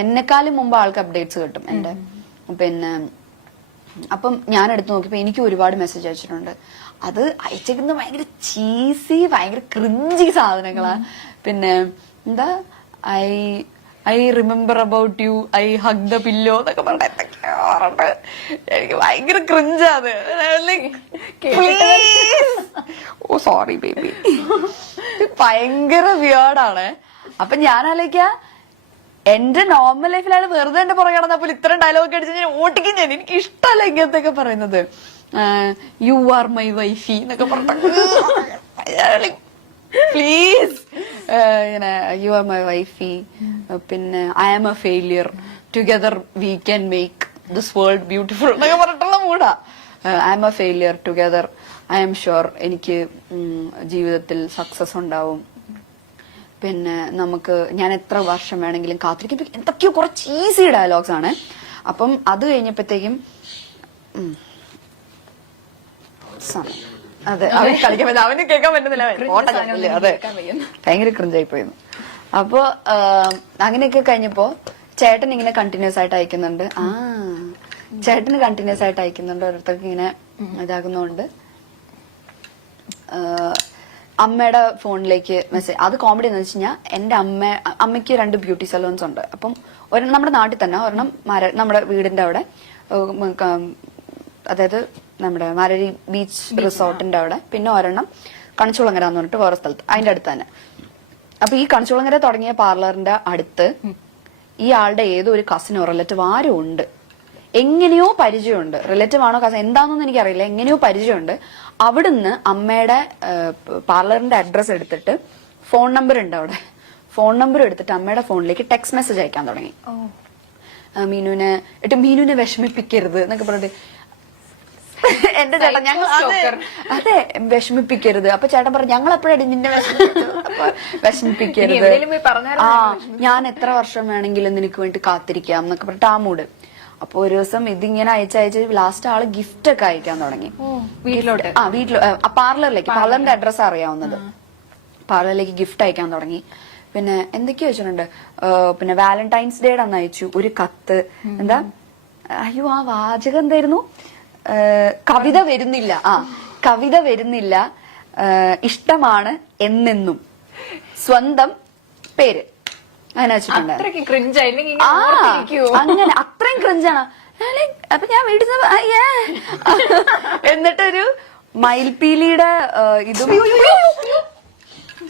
എന്നെക്കാളും മുമ്പ് ആൾക്ക് അപ്ഡേറ്റ്സ് കിട്ടും എന്റെ. പിന്നെ അപ്പം ഞാൻ എടുത്തു നോക്കിയപ്പോ എനിക്ക് ഒരുപാട് മെസ്സേജ് അയച്ചിട്ടുണ്ട്. അത് അയച്ചേക്കുന്നത് ഭയങ്കര ചീസി, ഭയങ്കര ക്രിഞ്ചി സാധനങ്ങളാ. പിന്നെ എന്താ I remember about you, I hug the pillow എന്നൊക്കെ പറഞ്ഞിട്ട് എനിക്ക് ഭയങ്കര ക്രിഞ്ചാത്. ഓ സോറി ബേബി, ഭയങ്കര വിയേർഡാണ്. അപ്പൊ ഞാൻ ആലോചിക്കാ, എന്റെ നോർമൽ ലൈഫിലാണ് വെറുതെ എന്റെ പുറകെ നടന്നപ്പോൾ ഇത്രയും ഡയലോഗ് അടിച്ച് ഞാൻ ഓട്ടിക്കും. എനിക്ക് ഇഷ്ടമല്ല ഇങ്ങനത്തെയൊക്കെ പറയുന്നത്. യു ആർ മൈ വൈഫി എന്നൊക്കെ പറഞ്ഞു, പ്ലീസ്. ഇങ്ങനെ യു ആർ മൈ വൈഫി, പിന്നെ I am a failure, together we can make this world beautiful എന്നൊക്കെ പറഞ്ഞിട്ടുള്ള മൂടാ. I am a failure, together I am sure എനിക്ക് ജീവിതത്തിൽ സക്സസ് ഉണ്ടാവും. പിന്നെ നമുക്ക് ഞാൻ എത്ര വർഷം വേണമെങ്കിലും കാത്തിരിക്കും. എന്തൊക്കെയോ കുറച്ച് ഈസി ഡയലോഗ്സ് ആണ്. അപ്പം അത് കഴിഞ്ഞപ്പോഴത്തേക്കും അതെ അവന് കളിക്കാൻ പറ്റില്ല, അവന് കേൾക്കാൻ പറ്റുന്നില്ല. അതെ ഭയങ്കര ക്രിഞ്ചായി പോയിരുന്നു. അപ്പൊ അങ്ങനെയൊക്കെ കഴിഞ്ഞപ്പോ ചേട്ടൻ ഇങ്ങനെ കണ്ടിന്യൂസ് ആയിട്ട് അയക്കുന്നുണ്ട്. ചേട്ടന് കണ്ടിന്യൂസ് ആയിട്ട് അയക്കുന്നുണ്ട്. ഓരോരുത്തർക്ക് ഇങ്ങനെ ഇതാകുന്നോണ്ട് അമ്മയുടെ ഫോണിലേക്ക് മെസ്സേജ്. അത് കോമഡി എന്ന് വെച്ച് കഴിഞ്ഞാൽ എന്റെ അമ്മയ്ക്ക് 2 ബ്യൂട്ടി സലൂൺസ് ഉണ്ട്. അപ്പം ഒരെണ്ണം നമ്മുടെ നാട്ടിൽ തന്നെ, ഒരെണ്ണം നമ്മുടെ വീടിന്റെ അവിടെ, അതായത് നമ്മുടെ മാരരി ബീച്ച് റിസോർട്ടിന്റെ അവിടെ, പിന്നെ ഒരെണ്ണം കണിച്ചുളങ്ങര എന്ന് പറഞ്ഞിട്ട് വേറെ സ്ഥലത്ത്, അതിന്റെ അടുത്ത് തന്നെ. അപ്പൊ ഈ കണിച്ചുളങ്ങര തുടങ്ങിയ പാർലറിന്റെ അടുത്ത് ഈ ആളുടെ ഏതോ ഒരു കസിനോ റിലേറ്റീവ് ആരും ഉണ്ട്. എങ്ങനെയോ പരിചയമുണ്ട്. റിലേറ്റീവ് ആണോ കസിൻ എന്താണെന്നൊന്നും എനിക്കറിയില്ല. എങ്ങനെയോ പരിചയമുണ്ട്. അവിടുന്ന് അമ്മയുടെ പാർലറിന്റെ അഡ്രസ് എടുത്തിട്ട് ഫോൺ നമ്പർ ഉണ്ട് അവിടെ. ഫോൺ നമ്പർ എടുത്തിട്ട് അമ്മയുടെ ഫോണിലേക്ക് ടെക്സ്റ്റ് മെസ്സേജ് അയക്കാൻ തുടങ്ങി. മീനുനെ വിഷമിപ്പിക്കരുത് എന്നൊക്കെ പറഞ്ഞിട്ട് എന്റെ ചേട്ടൻ അതെ വിഷമിപ്പിക്കരുത്. അപ്പൊ ചേട്ടൻ പറഞ്ഞു ഞങ്ങൾ എപ്പോഴാണ് നിന്നെ വിഷമിപ്പിക്കരുത്, ഞാൻ എത്ര വർഷം വേണമെങ്കിലും നിനക്ക് വേണ്ടി കാത്തിരിക്കാം എന്നൊക്കെ പറഞ്ഞിട്ട് ആ മൂഡ്. അപ്പൊ ഒരു ദിവസം ഇതിങ്ങനെ അയച്ചയച്ച് ലാസ്റ്റ് ആള് ഗിഫ്റ്റ് ഒക്കെ അയക്കാൻ തുടങ്ങി വീട്ടിലോട്ട്. പാർലറിന്റെ അഡ്രസ് അറിയാവുന്നത്. പാർലറിലേക്ക് ഗിഫ്റ്റ് അയക്കാൻ തുടങ്ങി. പിന്നെ എന്തൊക്കെയോ വെച്ചിട്ടുണ്ട്. പിന്നെ വാലന്റൈൻസ് ഡേയുടെ അന്ന് അയച്ചു ഒരു കത്ത്. എന്താ അയ്യോ ആ വാചകം എന്തായിരുന്നു? കവിത വരുന്നില്ല, കവിത വരുന്നില്ല, ഇഷ്ടമാണ് എന്നെന്നും, സ്വന്തം പേര്. അങ്ങനെ വെച്ചിട്ടുണ്ട്. അങ്ങനെ അത്രയും ക്രിഞ്ചാണ്. അപ്പൊ ഞാൻ വീട്ടിൽ എന്നിട്ടൊരു മയിൽപീലിയുടെ ഇതും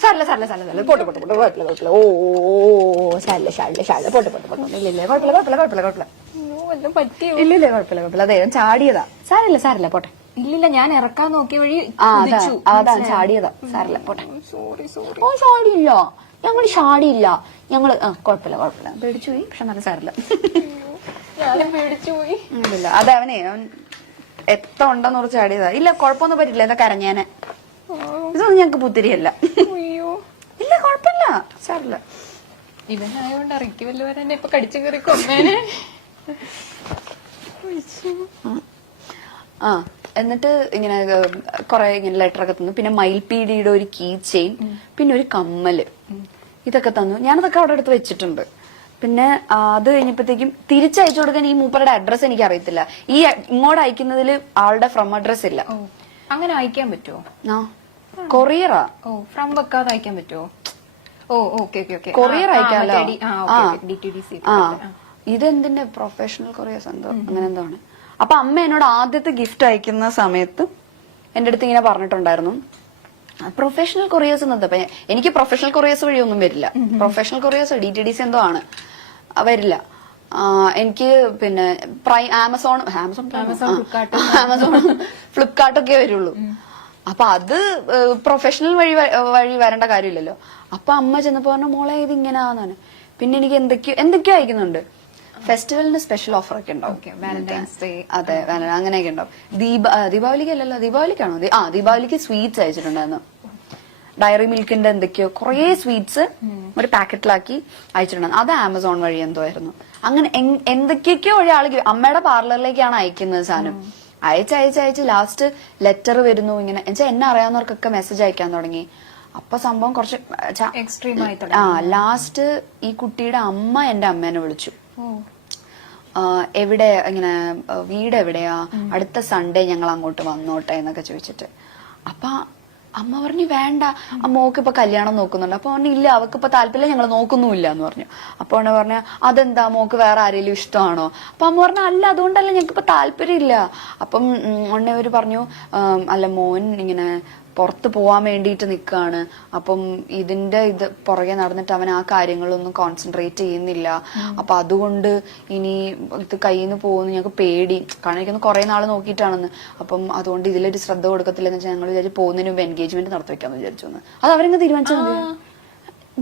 സാരല്ല സാരല്ല സാരല്ല പോട്ടെ പോട്ടെ പോട്ടെ കുഴപ്പമില്ല കുഴപ്പമില്ല ഓ സാരല്ല സാരല്ല സാരല്ല പോട്ടെ പോട്ടെ പോട്ടെ ഇല്ലില്ല കുഴപ്പമില്ല കുഴപ്പമില്ല കുഴപ്പമില്ല കുഴപ്പമില്ല ഇല്ലില്ല കുഴപ്പമില്ല കുഴപ്പമില്ല അതെ ചാടിയതാ. സാരല്ല സാരല്ല പോട്ടെ. ഇല്ലില്ല ഞാൻ ഇറക്കാൻ നോക്കിയ വഴി അതാ ചാടിയതാ. സാരല്ല പോട്ടെ. ഓ ചാടിയില്ല, ഞങ്ങൾ ചാടിയില്ല, ഞങ്ങള് കുഴപ്പമില്ല കുഴപ്പമില്ല പേടിച്ചു പോയി. പക്ഷെ നല്ല സാരല്ല പേടിച്ചുപോയി. ഇല്ല അതെ അവനെ എത്ര ഉണ്ടെന്ന് കുറച്ച് ചാടിയതാ. ഇല്ല കുഴപ്പമൊന്നും പറ്റില്ല. എന്താ കരഞ്ഞേനെ. ഇതൊന്നും ഞങ്ങക്ക് പുത്തിരിയല്ല. ഇല്ല കുഴപ്പമില്ല സാരല്ല. ഇവനായോണ്ട് ഇറക്കി വല്ലവരെന്നെ ഇപ്പൊ കടിച്ചു കയറി കൊന്നേനെ. എന്നിട്ട് ഇങ്ങനെ കൊറേ ഇങ്ങനെ ലെറ്റർ ഒക്കെ തന്നു. പിന്നെ മയിൽപീടിയുടെ ഒരു കീ ചെയിൻ, പിന്നെ ഒരു കമ്മല്, ഇതൊക്കെ തന്നു. ഞാനതൊക്കെ അവിടെ അടുത്ത് വെച്ചിട്ടുണ്ട്. പിന്നെ അത് കഴിഞ്ഞപ്പോഴത്തേക്കും തിരിച്ചയച്ചു കൊടുക്കാൻ ഈ മൂപ്പറുടെ അഡ്രസ് എനിക്ക് അറിയത്തില്ല. ഈ ഇങ്ങോട്ട് അയക്കുന്നതിൽ ആളുടെ ഫ്രം അഡ്രസ് ഇല്ല. അങ്ങനെ അയക്കാൻ പറ്റുമോ? കൊറിയറാ. ഫ്രം വെക്കാതെ അയക്കാൻ പറ്റുമോ? Oh okay okay okay courier അയക്കാലോ. ഇതെന്തിന്റെ പ്രൊഫഷണൽ കൊറിയേഴ്സ് എന്തോ അങ്ങനെ എന്തോ ആണ്. അപ്പൊ അമ്മ എന്നോട് ആദ്യത്തെ ഗിഫ്റ്റ് അയക്കുന്ന സമയത്ത് എന്റെ അടുത്ത് ഇങ്ങനെ പറഞ്ഞിട്ടുണ്ടായിരുന്നു പ്രൊഫഷണൽ കൊറിയേഴ്സ് എന്നത്. അപ്പൊ എനിക്ക് പ്രൊഫഷണൽ കൊറിയേഴ്സ് വഴിയൊന്നും വരില്ല. പ്രൊഫഷണൽ കൊറിയേഴ്സ് DTDC എന്തോ ആണ്, വരില്ല എനിക്ക്. പിന്നെ ആമസോൺ ഫ്ലിപ്കാർട്ടൊക്കെ വരുള്ളൂ. അപ്പൊ അത് പ്രൊഫഷണൽ വഴി വരേണ്ട കാര്യമില്ലല്ലോ. അപ്പൊ അമ്മ ചെന്നപ്പോ പറഞ്ഞു മോളെ ഇത് ഇങ്ങനെയാന്നാണ്. പിന്നെ എനിക്ക് എന്തൊക്കെയോ അയക്കുന്നുണ്ട്. ഫെസ്റ്റിവലിന് സ്പെഷ്യൽ ഓഫർ ഒക്കെ ഉണ്ടാവും. വാലന്റൈൻസ് ഡേ അതെ അങ്ങനെയൊക്കെ ഉണ്ടാവും. ദീപാവലിക്ക് അല്ലല്ലോ, ദീപാവലിക്കാണോ? ദീപാവലിക്ക് സ്വീറ്റ്സ് അയച്ചിട്ടുണ്ടായിരുന്നു. ഡയറി മിൽക്കിന്റെ എന്തൊക്കെയോ കുറേ സ്വീറ്റ്സ് ഒരു പാക്കറ്റിലാക്കി അയച്ചിട്ടുണ്ടായിരുന്നു. അത് ആമസോൺ വഴി എന്തോ ആയിരുന്നു. അങ്ങനെ എന്തൊക്കെയൊക്കെയോ വഴി ആള് അമ്മയുടെ പാർലറിലേക്കാണ് അയക്കുന്നത് സാധനം. അയച്ച് ലാസ്റ്റ് ലെറ്റർ വരുന്നു. ഇങ്ങനെ എന്നെ അറിയാവുന്നവർക്കൊക്കെ മെസ്സേജ് അയക്കാൻ തുടങ്ങി. അപ്പൊ സംഭവം കുറച്ച് എക്സ്ട്രീം ആയി ലാസ്റ്റ് ഈ കുട്ടിയുടെ അമ്മ എന്റെ അമ്മേനെ വിളിച്ചു. ഓ എവിടെ ഇങ്ങനെ വീട് എവിടെയാ, അടുത്ത സൺഡേ ഞങ്ങൾ അങ്ങോട്ട് വന്നോട്ടെ എന്നൊക്കെ ചോദിച്ചിട്ട്. അപ്പൊ അമ്മ പറഞ്ഞു വേണ്ട, മോക്ക് ഇപ്പൊ കല്യാണം നോക്കുന്നുണ്ട്. അപ്പൊ പറഞ്ഞു ഇല്ല, അവക്ക് ഇപ്പൊ താല്പര്യം, ഞങ്ങൾ നോക്കുന്നുമില്ല എന്ന് പറഞ്ഞു. അപ്പൊ അവന് പറഞ്ഞ അതെന്താ, മോക്ക് വേറെ ആരെങ്കിലും ഇഷ്ടമാണോ? അപ്പൊ അമ്മ പറഞ്ഞു അല്ല, അതുകൊണ്ടല്ല, ഞങ്ങൾക്ക് ഇപ്പൊ താല്പര്യം ഇല്ല. അപ്പം അവര് പറഞ്ഞു അല്ല, മോൻ ഇങ്ങനെ പുറത്ത് പോവാൻ വേണ്ടിയിട്ട് നിൽക്കുകയാണ്. അപ്പം ഇത് പുറകെ നടന്നിട്ട് അവൻ ആ കാര്യങ്ങളൊന്നും കോൺസെൻട്രേറ്റ് ചെയ്യുന്നില്ല. അപ്പൊ അതുകൊണ്ട് ഇനി ഇത് കയ്യിൽ നിന്ന് പോകുന്നു ഞങ്ങൾക്ക് പേടി. കാരണം എനിക്കൊന്ന് കുറെ നാൾ നോക്കിയിട്ടാണെന്ന്. അപ്പം അതുകൊണ്ട് ഇതിലൊരു ശ്രദ്ധ കൊടുക്കത്തില്ലെന്ന് വെച്ചാൽ ഞങ്ങൾ വിചാരിച്ചു പോകുന്നതിന് മുമ്പ് എൻഗേജ്മെന്റ് നടത്തി വെക്കാന്ന് വിചാരിച്ചു. അത് അവരെങ്ങ് തീരുമാനിച്ചത്.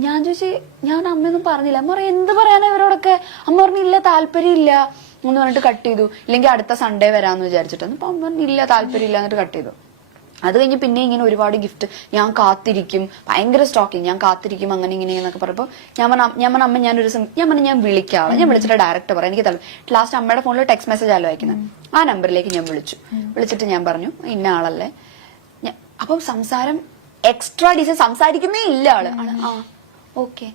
ഞാൻ ചോദിച്ചു, ഞാൻ അമ്മയൊന്നും പറഞ്ഞില്ല. അമ്മ പറയാം എന്ത് പറയാനാ ഇവരോടൊക്കെ? അമ്മ പറഞ്ഞു ഇല്ല, താല്പര്യം ഇല്ല എന്ന് പറഞ്ഞിട്ട് കട്ട് ചെയ്തു. ഇല്ലെങ്കിൽ അടുത്ത സൺഡേ വരാന്ന് വിചാരിച്ചിട്ടാണ്. അപ്പൊ അമ്മ പറഞ്ഞു ഇല്ല, താല്പര്യം ഇല്ല എന്നിട്ട് കട്ട് ചെയ്തു. അത് കഴിഞ്ഞ് പിന്നെ ഇങ്ങനെ ഒരുപാട് ഗിഫ്റ്റ്, ഞാൻ കാത്തിരിക്കും, ഭയങ്കര സ്റ്റോക്കിങ്, ഞാൻ കാത്തിരിക്കും, അങ്ങനെ ഇങ്ങനെ എന്നൊക്കെ പറഞ്ഞപ്പോ ഞാൻ പറഞ്ഞ അമ്മ ഞാൻ വിളിക്കാം. ഞാൻ വിളിച്ചിട്ട് ഡയറക്റ്റ് പറയാം എനിക്ക് ലാസ്റ്റ് അമ്മയുടെ ഫോണിൽ ടെക്സ്റ്റ് മെസ്സേജ് ആലോ അയക്കുന്നത്. ആ നമ്പറിലേക്ക് ഞാൻ വിളിച്ചിട്ട് ഞാൻ പറഞ്ഞു ഇന്ന ആളല്ലേ. അപ്പം സംസാരം എക്സ്ട്രാ ഡീസൽ, സംസാരിക്കുന്നേ ഇല്ല ആള്. ആ ഓക്കെ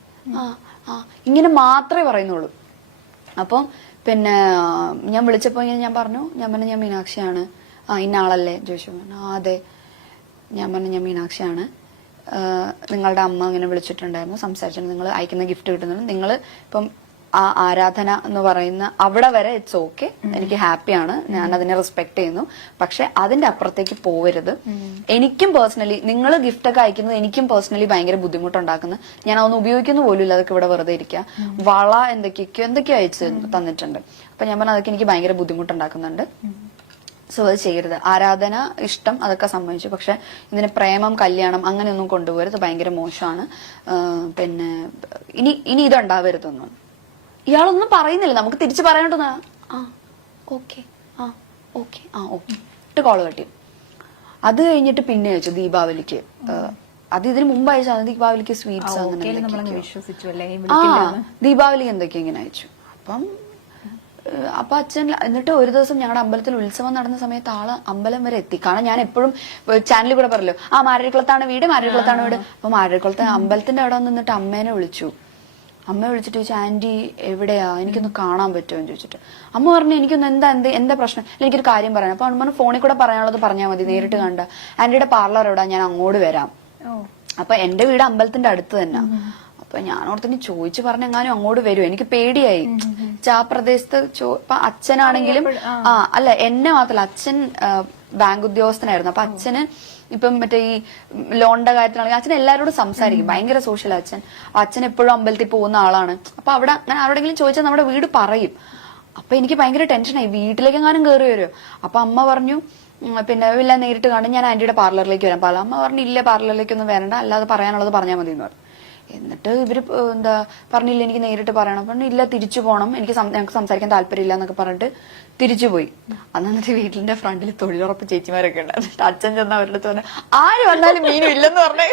ഇങ്ങനെ മാത്രമേ പറയുന്നുള്ളൂ. അപ്പം പിന്നെ ഞാൻ വിളിച്ചപ്പോ ഞാൻ പറഞ്ഞു ഞാൻ മീനാക്ഷിയാണ്. ഇന്ന ആളല്ലേ ചോദിച്ചു. അതെ. ഞാൻ പറഞ്ഞു ഞാൻ മീനാക്ഷിയാണ്, നിങ്ങളുടെ അമ്മ ഇങ്ങനെ വിളിച്ചിട്ടുണ്ടായിരുന്നു, സംസാരിച്ചിട്ടുണ്ട്, നിങ്ങൾ അയക്കുന്ന ഗിഫ്റ്റ് കിട്ടുന്നുണ്ട്, നിങ്ങൾ ഇപ്പം ആ ആരാധന എന്ന് പറയുന്ന അവിടെ വരെ ഇറ്റ്സ് ഓക്കെ, എനിക്ക് ഹാപ്പിയാണ്, ഞാൻ അതിനെ റെസ്പെക്ട് ചെയ്യുന്നു. പക്ഷെ അതിന്റെ അപ്പുറത്തേക്ക് പോവരുത്. എനിക്കും പേഴ്സണലി നിങ്ങൾ ഗിഫ്റ്റ് ഒക്കെ അയക്കുന്നത് എനിക്കും പേഴ്സണലി ഭയങ്കര ബുദ്ധിമുട്ടുണ്ടാക്കുന്നു. ഞാൻ അതൊന്നും ഉപയോഗിക്കുന്ന പോലും ഇല്ല, അതൊക്കെ ഇവിടെ വെറുതെ ഇരിക്കുക. വള എന്തൊക്കെയോ അയച്ചു തന്നിട്ടുണ്ട്. അപ്പൊ ഞാൻ പറഞ്ഞു അതൊക്കെ എനിക്ക് ഭയങ്കര ബുദ്ധിമുട്ടുണ്ടാക്കുന്നുണ്ട്. സോ അത് ചെയ്യരുത്. ആരാധന, ഇഷ്ടം അതൊക്കെ സമ്മതിച്ചു. പക്ഷെ ഇതിന് പ്രേമം, കല്യാണം അങ്ങനെയൊന്നും കൊണ്ടുപോകരുത്, ഭയങ്കര മോശമാണ്. പിന്നെ ഇനി ഇതുണ്ടാവരുതൊന്നും. ഇയാളൊന്നും പറയുന്നില്ല, നമുക്ക് തിരിച്ചു പറയാനുണ്ടെന്നാ. ഓക്കെ ഇട്ട് കോള് കട്ടി. അത് കഴിഞ്ഞിട്ട് പിന്നെ അയച്ചു ദീപാവലിക്ക്. അത് ഇതിന് മുമ്പ് അയച്ചു, ദീപാവലിക്ക് സ്വീറ്റ്സ് ദീപാവലി എന്തൊക്കെയോ ഇങ്ങനെ അയച്ചു. അപ്പൊ അച്ഛൻ എന്നിട്ട് ഒരു ദിവസം ഞങ്ങളുടെ അമ്പലത്തിൽ ഉത്സവം നടന്ന സമയത്ത് ആള് അമ്പലം വരെ എത്തി. കാരണം ഞാൻ എപ്പോഴും ചാനലിൽ കൂടെ പറയല്ലോ മാരേക്കുളത്താണ് വീട്. അപ്പൊ മാരേക്കുളത്ത് അമ്പലത്തിന്റെ അവിടെ നിന്നിട്ട് അമ്മേനെ വിളിച്ചു. അമ്മ വിളിച്ചിട്ട് ചോദിച്ചു ആന്റി എവിടെയാ, എനിക്കൊന്ന് കാണാൻ പറ്റുമോ എന്ന് ചോദിച്ചിട്ട്. അമ്മ പറഞ്ഞു എനിക്കൊന്ന് എന്താ പ്രശ്നം, എനിക്കൊരു കാര്യം പറയാം. അപ്പൊ അമ്മ ഫോണിൽ കൂടെ പറയാനുള്ളത് പറഞ്ഞാൽ മതി, നേരിട്ട് കണ്ട. ആന്റിയുടെ പാർലർ എവിടാ, ഞാൻ അങ്ങോട്ട് വരാം. അപ്പൊ എന്റെ വീട് അമ്പലത്തിന്റെ അടുത്ത് തന്നെ. അപ്പൊ ഞാൻ ഓർത്തിന് ചോദിച്ചു പറഞ്ഞെങ്ങാനും അങ്ങോട്ട് വരുമോ, എനിക്ക് പേടിയായി. ആ പ്രദേശത്ത് ഇപ്പൊ അച്ഛനാണെങ്കിലും അല്ല എന്നെ മാത്രല്ല, അച്ഛൻ ബാങ്ക് ഉദ്യോഗസ്ഥനായിരുന്നു. അപ്പൊ അച്ഛന് ഇപ്പം മറ്റേ ഈ ലോണിന്റെ കാര്യത്തിലാണെങ്കിൽ അച്ഛൻ എല്ലാവരോടും സംസാരിക്കും, ഭയങ്കര സോഷ്യൽ അച്ഛൻ. അച്ഛൻ എപ്പോഴും അമ്പലത്തിൽ പോകുന്ന ആളാണ്. അപ്പൊ അവിടെ അങ്ങനെ ആരോടെങ്കിലും ചോദിച്ചാൽ നമ്മുടെ വീട് പറയും. അപ്പൊ എനിക്ക് ഭയങ്കര ടെൻഷനായി, വീട്ടിലേക്ക് എങ്ങാനും കയറി വരുമോ. അപ്പൊ അമ്മ പറഞ്ഞു പിന്നെ ഇല്ല, നേരിട്ട് കാണും, ഞാൻ ആന്റിയുടെ പാർലറിലേക്ക് വരാം. അമ്മ പറഞ്ഞു ഇല്ല, പാർലറിലേക്കൊന്നും വരണ്ട, അല്ലാതെ പറയാനുള്ളത് പറഞ്ഞാൽ മതി എന്ന് പറഞ്ഞു. എന്നിട്ട് ഇവര് പറഞ്ഞില്ല എനിക്ക് നേരിട്ട് പറയണം. പറഞ്ഞു ഇല്ല, തിരിച്ചു പോകണം, ഞങ്ങൾക്ക് സംസാരിക്കാൻ താല്പര്യമില്ല എന്നൊക്കെ പറഞ്ഞിട്ട് തിരിച്ചുപോയി. അന്നിട്ട് വീട്ടിന്റെ ഫ്രണ്ടിൽ തൊഴിലുറപ്പ് ചേച്ചിമാരൊക്കെ ഉണ്ടായിരുന്നു. അച്ഛൻ ചെന്ന് അവരുടെ അടുത്ത് പറഞ്ഞു ആര് വന്നാലും മീനും ഇല്ലെന്ന് പറഞ്ഞു.